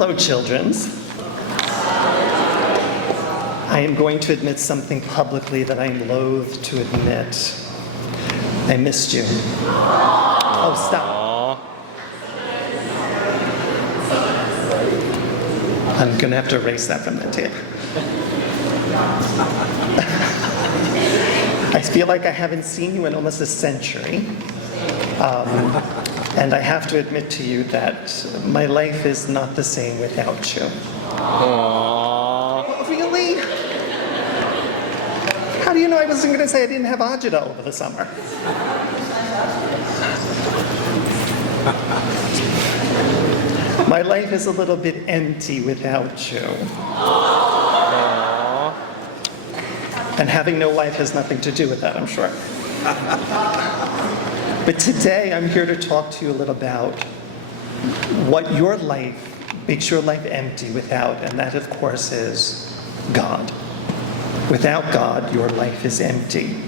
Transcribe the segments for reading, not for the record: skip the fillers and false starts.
Hello, childrens. I am going to admit something publicly that I'm loath to admit. I missed you. Oh, stop. I'm going to have to erase that from the tape. I feel like I haven't seen you in almost a century. And I have to admit to you that my life is not the same without you. Aww. Really? How do you know I wasn't going to say I didn't have agita over the summer? My life is a little bit empty without you. Aww. And having no life has nothing to do with that, I'm sure. But today I'm here to talk to you a little about what your life makes your life empty without, and that of course is God. Without God, your life is empty.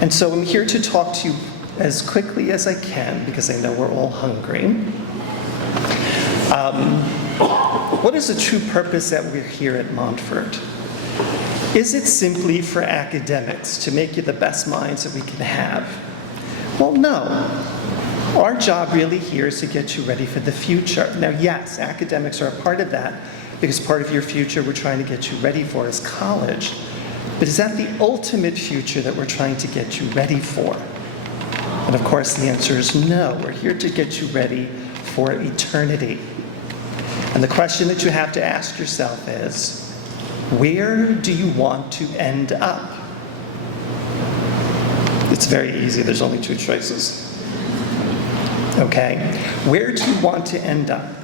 And so I'm here to talk to you as quickly as I can, because I know we're all hungry. What is the true purpose that we're here at Montfort? Is it simply for academics to make you the best minds that we can have? Well, no. Our job really here is to get you ready for the future. Now, yes, academics are a part of that, because part of your future we're trying to get you ready for is college. But is that the ultimate future that we're trying to get you ready for? And of course, the answer is no. We're here to get you ready for eternity. And the question that you have to ask yourself is, where do you want to end up? It's very easy. There's only two choices. Okay? Where do you want to end up?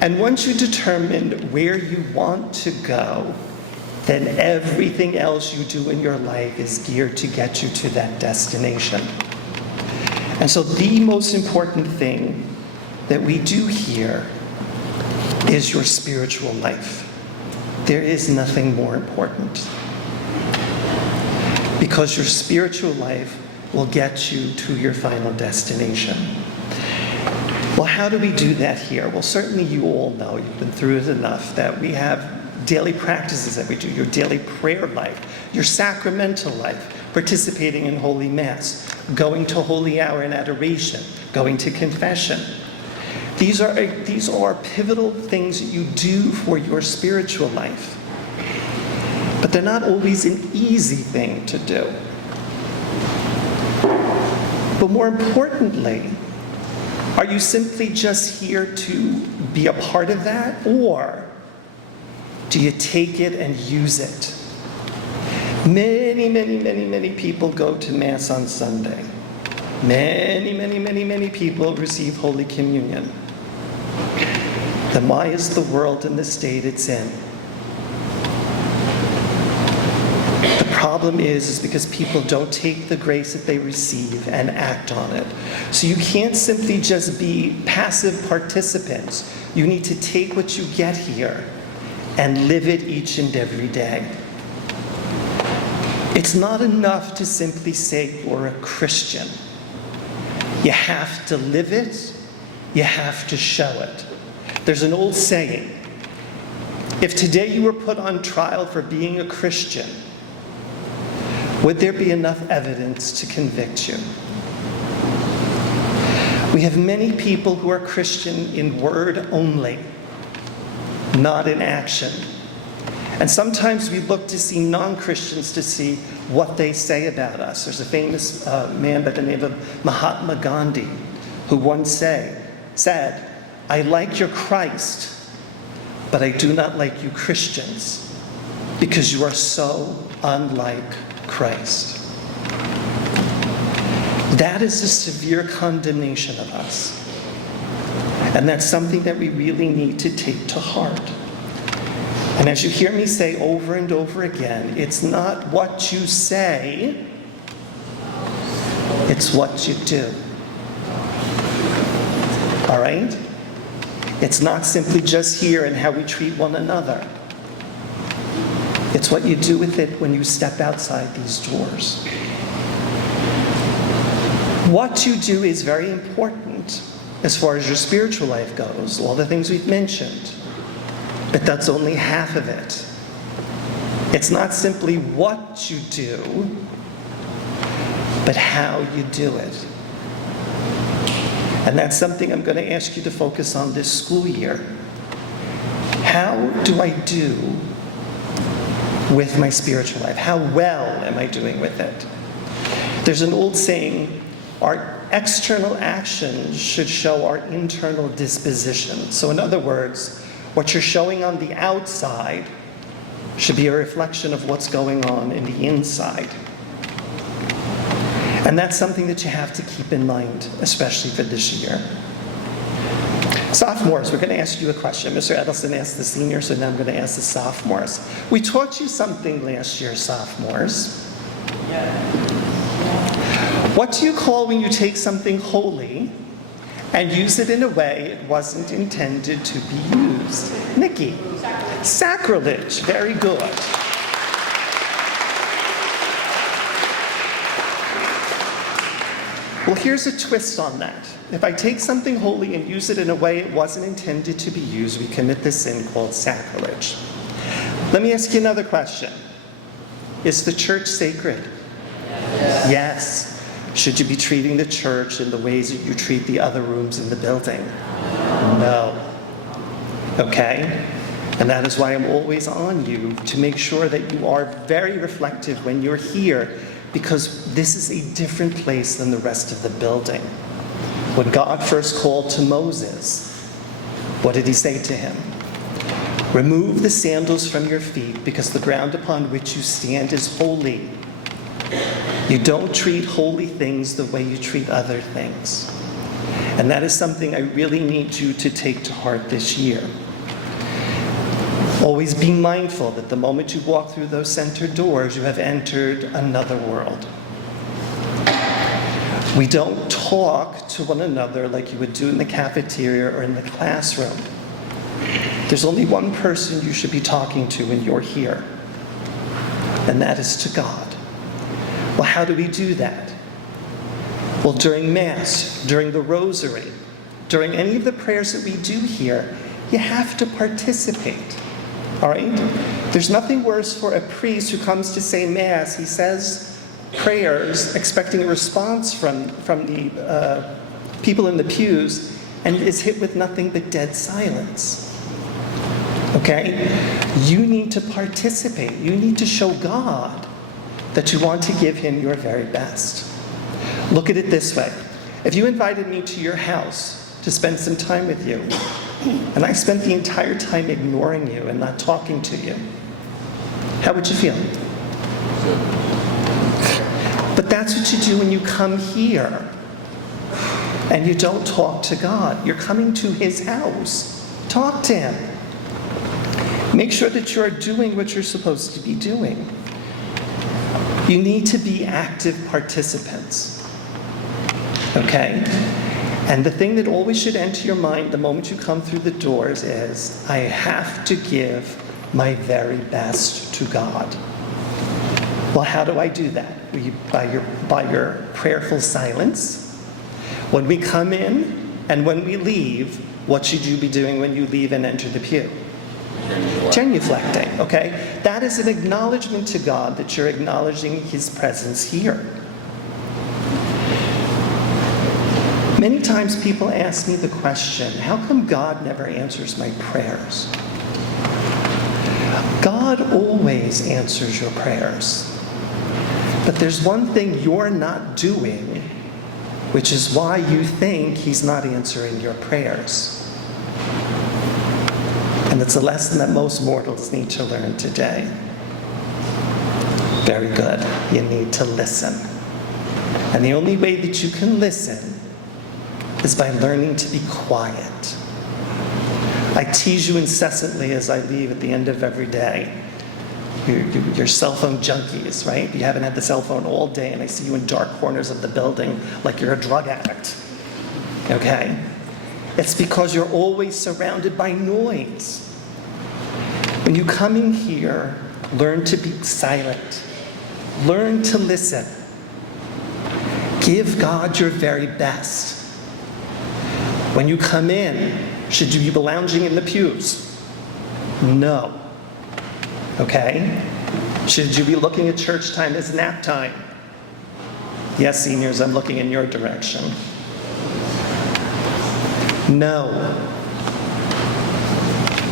And once you determine where you want to go, then everything else you do in your life is geared to get you to that destination. And so the most important thing that we do here is your spiritual life. There is nothing more important. Because your spiritual life will get you to your final destination. Well, how do we do that here? Well, certainly you all know, you've been through it enough, that we have daily practices that we do, your daily prayer life, your sacramental life, participating in Holy Mass, going to Holy Hour and adoration, going to confession. These are pivotal things that you do for your spiritual life. But they're not always an easy thing to do. But more importantly, are you simply just here to be a part of that? Or do you take it and use it? Many people go to Mass on Sunday. Many people receive Holy Communion. Then why is the world in the state it's in? The problem is because people don't take the grace that they receive and act on it. So you can't simply just be passive participants. You need to take what you get here and live it each and every day. It's not enough to simply say you're a Christian. You have to live it. You have to show it. There's an old saying, if today you were put on trial for being a Christian, would there be enough evidence to convict you? We have many people who are Christian in word only, not in action. And sometimes we look to see non-Christians to see what they say about us. There's a famous man by the name of Mahatma Gandhi who once said, I like your Christ, but I do not like you Christians, because you are so unlike Christ. That is a severe condemnation of us. And that's something that we really need to take to heart. And as you hear me say over and over again, it's not what you say, it's what you do. All right? It's not simply just here and how we treat one another. It's what you do with it when you step outside these doors. What you do is very important as far as your spiritual life goes, all the things we've mentioned. But that's only half of it. It's not simply what you do, but how you do it. And that's something I'm going to ask you to focus on this school year. How do I do with my spiritual life? How well am I doing with it? There's an old saying, our external actions should show our internal disposition. So in other words, what you're showing on the outside should be a reflection of what's going on in the inside. And that's something that you have to keep in mind, especially for this year. Sophomores, we're going to ask you a question. Mr. Edelson asked the seniors, so now I'm going to ask the sophomores. We taught you something last year, sophomores. What do you call when you take something holy and use it in a way it wasn't intended to be used? Nikki? Sacrilege. Very good. Well, here's a twist on that. If I take something holy and use it in a way it wasn't intended to be used, we commit the sin called sacrilege. Let me ask you another question. Is the church sacred? Yes. Should you be treating the church in the ways that you treat the other rooms in the building? No. Okay? And that is why I'm always on you to make sure that you are very reflective when you're here, because this is a different place than the rest of the building. When God first called to Moses, what did he say to him? Remove the sandals from your feet, because the ground upon which you stand is holy. You don't treat holy things the way you treat other things. And that is something I really need you to take to heart this year. Always be mindful that the moment you walk through those center doors, you have entered another world. We don't talk to one another like you would do in the cafeteria or in the classroom. There's only one person you should be talking to when you're here, and that is to God. Well, how do we do that? Well, during Mass, during the Rosary, during any of the prayers that we do here, you have to participate. All right? There's nothing worse for a priest who comes to say Mass. He says prayers expecting a response from the people in the pews, and is hit with nothing but dead silence. Okay? You need to participate. You need to show God that you want to give him your very best. Look at it this way. If you invited me to your house to spend some time with you, and I spent the entire time ignoring you and not talking to you, how would you feel? But that's what you do when you come here and you don't talk to God. You're coming to his house. Talk to him. Make sure that you're doing what you're supposed to be doing. You need to be active participants. Okay? And the thing that always should enter your mind the moment you come through the doors is, I have to give my very best to God. Well, how do I do that? By your prayerful silence. When we come in and when we leave, what should you be doing when you leave and enter the pew? Genuflecting, okay? That is an acknowledgement to God that you're acknowledging his presence here. Many times people ask me the question, how come God never answers my prayers? God always answers your prayers. But there's one thing you're not doing, which is why you think he's not answering your prayers. And it's a lesson that most mortals need to learn today. Very good. You need to listen. And the only way that you can listen is by learning to be quiet. I tease you incessantly as I leave at the end of every day. You're cell phone junkies, right? You haven't had the cell phone all day, and I see you in dark corners of the building like you're a drug addict. Okay? It's because you're always surrounded by noise. When you come in here, learn to be silent. Learn to listen. Give God your very best. When you come in, should you be lounging in the pews? No. Okay? Should you be looking at church time as nap time? Yes, seniors, I'm looking in your direction. No.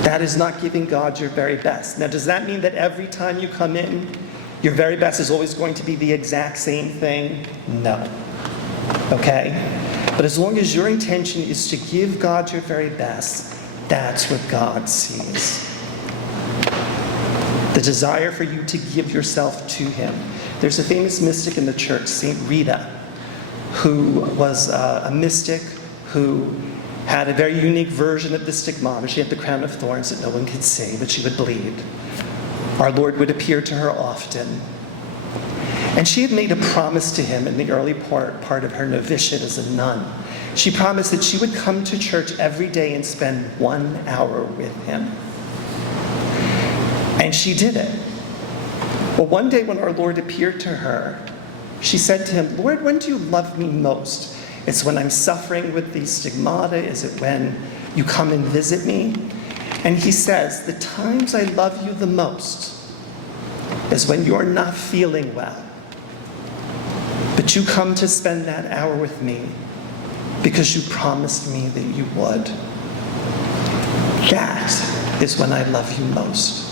That is not giving God your very best. Now, does that mean that every time you come in, your very best is always going to be the exact same thing? No. Okay? But as long as your intention is to give God your very best, that's what God sees. The desire for you to give yourself to Him. There's a famous mystic in the church, St. Rita, who was a mystic who had a very unique version of the stigmata. She had the crown of thorns that no one could see, but she would bleed. Our Lord would appear to her often. And she had made a promise to Him in the early part of her novitiate as a nun. She promised that she would come to church every day and spend 1 hour with Him. And she did it. Well, one day when our Lord appeared to her, she said to Him, "Lord, when do you love me most? It's when I'm suffering with these stigmata? Is it when you come and visit me?" And He says, "The times I love you the most is when you're not feeling well. But you come to spend that hour with me because you promised me that you would. That is when I love you most."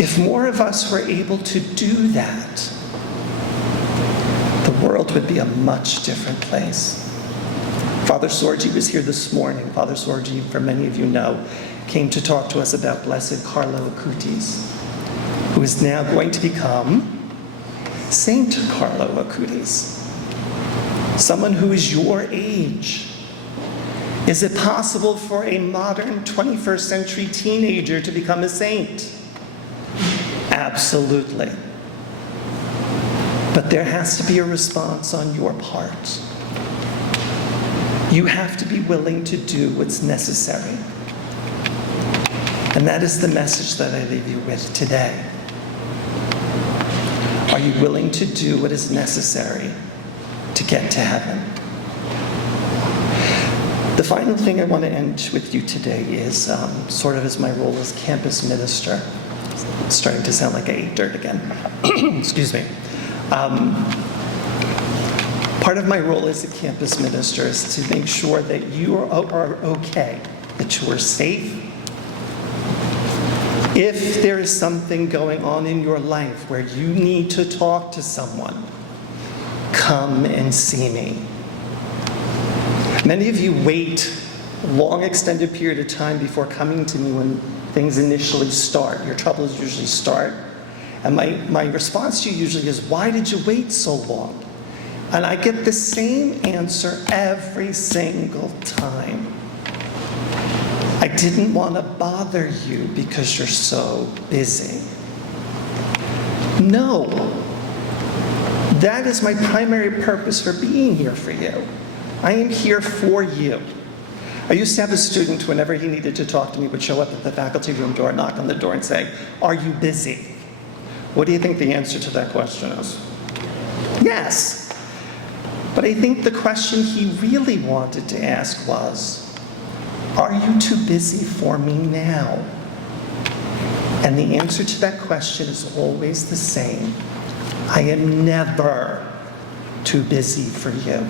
If more of us were able to do that, the world would be a much different place. Father Sorgi was here this morning. Father Sorgi, for many of you know, came to talk to us about Blessed Carlo Acutis, who is now going to become Saint Carlo Acutis, someone who is your age. Is it possible for a modern 21st century teenager to become a saint? Absolutely. But there has to be a response on your part. You have to be willing to do what's necessary. And that is the message that I leave you with today. Are you willing to do what is necessary to get to heaven? The final thing I want to end with you today is sort of as my role as campus minister. It's starting to sound like I ate dirt again. Excuse me. Part of my role as a campus minister is to make sure that you are okay, that you are safe. If there is something going on in your life where you need to talk to someone, come and see me. Many of you wait a long extended period of time before coming to me when things initially start. Your troubles usually start. And my response to you usually is, "Why did you wait so long?" And I get the same answer every single time. "I didn't want to bother you because you're so busy." No. That is my primary purpose for being here for you. I am here for you. I used to have a student, whenever he needed to talk to me, would show up at the faculty room door, knock on the door and say, "Are you busy?" What do you think the answer to that question is? Yes. But I think the question he really wanted to ask was, "Are you too busy for me now?" And the answer to that question is always the same. I am never too busy for you.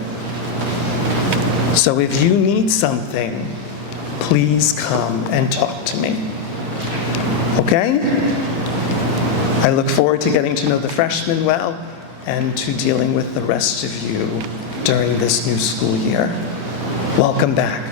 So if you need something, please come and talk to me. Okay? I look forward to getting to know the freshmen well and to dealing with the rest of you during this new school year. Welcome back.